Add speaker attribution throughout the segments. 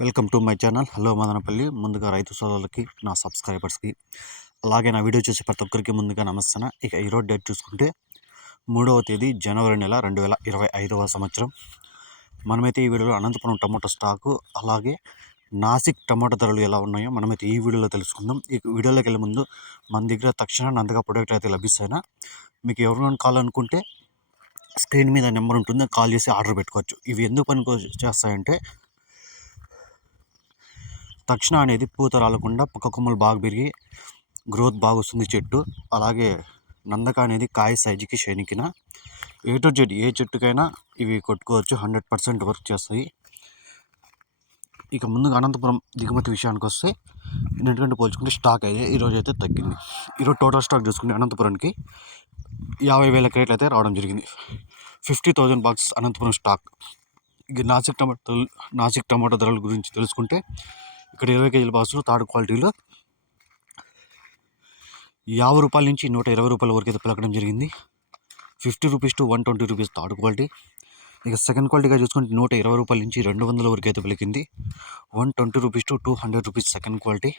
Speaker 1: Welcome to my channel. Hello Madanapalle. ముందుగా రైతు సోదరులకి నా సబ్స్క్రైబర్స్కి అలాగే నా వీడియో చూసి ప్రతి ఒక్కరికి ముందుగా నమస్తే ఇక ఈరోజు డేట్ చూసుకుంటే మూడవ తేదీ జనవరి నెల రెండు వేల ఇరవై ఐదవ సంవత్సరం. మనమైతే ఈ వీడియోలో అనంతపురం టమాటో స్టాకు అలాగే నాసిక్ టమాటో ధరలు ఎలా ఉన్నాయో మనమైతే ఈ వీడియోలో తెలుసుకుందాం. ఈ వీడియోలోకి వెళ్ళే ముందు మన దగ్గర తక్షణ నందగా ప్రొడక్ట్ అయితే లభిస్తాయినా మీకు ఎవరినైనా కావాలనుకుంటే స్క్రీన్ మీద నెంబర్ ఉంటుంది కాల్ చేసి ఆర్డర్ పెట్టుకోవచ్చు. ఇవి ఎందుకు పనికి చేస్తాయంటే తక్షణ అనేది పూత రాలకుండా పక్క కొమ్మలు బాగా పెరిగి గ్రోత్ బాగా వస్తుంది చెట్టు. అలాగే నందక అనేది కాయ సైజుకి శనికిన. ఏ టు జెడ్ ఏ చెట్టుకైనా ఇవి కొట్టుకోవచ్చు హండ్రెడ్ పర్సెంట్ వర్క్ చేస్తాయి. ఇక ముందుగా అనంతపురం దిగుమతి విషయానికి వస్తే ఎందుకంటే పోల్చుకుంటే స్టాక్ అయితే ఈరోజు అయితే తగ్గింది. ఈరోజు టోటల్ స్టాక్ చూసుకుంటే అనంతపురానికి యాభై వేల క్రేట్లు అయితే రావడం జరిగింది. Fifty thousand box Anantapur stock. ఇక నాసిక్ టమాటో నాసిక్ టమాటో ధరల గురించి తెలుసుకుంటే ఇక్కడ ఇరవై కేజీల బాక్సులు థర్డ్ క్వాలిటీలో. యాభై రూపాయల నుంచి నూట ఇరవై రూపాయల వరకు అయితే పలకడం జరిగింది. Fifty rupees to one twenty rupees third quality. ఇక సెకండ్ క్వాలిటీగా చూసుకుంటే నూట ఇరవై రూపాయల నుంచి రెండు వందల వరకు అయితే పలికింది one twenty rupees to two hundred rupees second quality.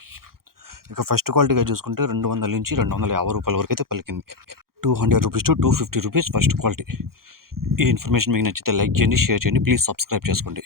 Speaker 1: ఇక ఫస్ట్ క్వాలిటీగా చూసుకుంటే రెండు వందల నుంచి రెండు వందల యాభై రూపాయల వరకు అయితే పలికింది two hundred rupees to two fifty rupees first quality. ఈ ఇన్ఫర్మేషన్ మీకు నచ్చితే లైక్ చేయండి షేర్ చేయండి ప్లీజ్ సబ్స్క్రైబ్ చేసుకోండి.